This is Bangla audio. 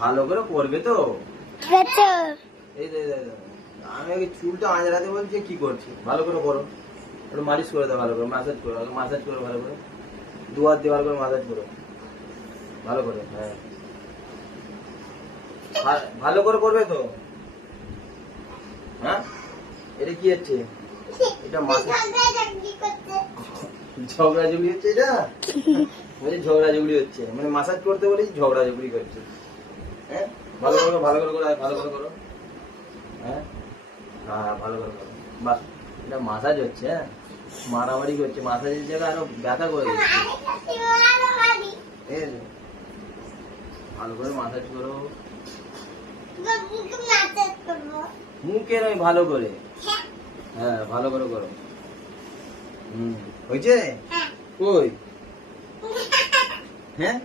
ভালো করে করবে তো। এই যে আমি আগে চুলটা আঁচড়াতে বলছি, কি করছি? ভালো করে করো, একটু মালিশ করে দাও, ভালো করে মাসাজ করো, মাসাজ করো ভালো করে, দু হাত দিয়ে ভালো করে মাসাজ করো, ভালো করে। হ্যাঁ, ভালো করে করবে তো। হ্যাঁ, এটা কি হচ্ছে? এটা ঝগড়াঝগড়ি হচ্ছে, এটা বলছি ঝগড়াঝগড়ি হচ্ছে, মানে মাসাজ করতে বলেছি ঝগড়াঝগড়ি করছে। হ্যাঁ, ভালো করে ভালো করে করো, ভালো করে করো। হ্যাঁ হ্যাঁ, ভালো করে করো। বাহ, এটা মাসাজ হচ্ছে। হ্যাঁ, মারামারি করছে, মাসাজের জায়গায় আরো ব্যথা করে দিচ্ছে। ভালো করে মাসাজ করো, মুখে নয়, ভালো করে। হ্যাঁ, ভালো করে করো। হয়েছে? কই? হ্যাঁ,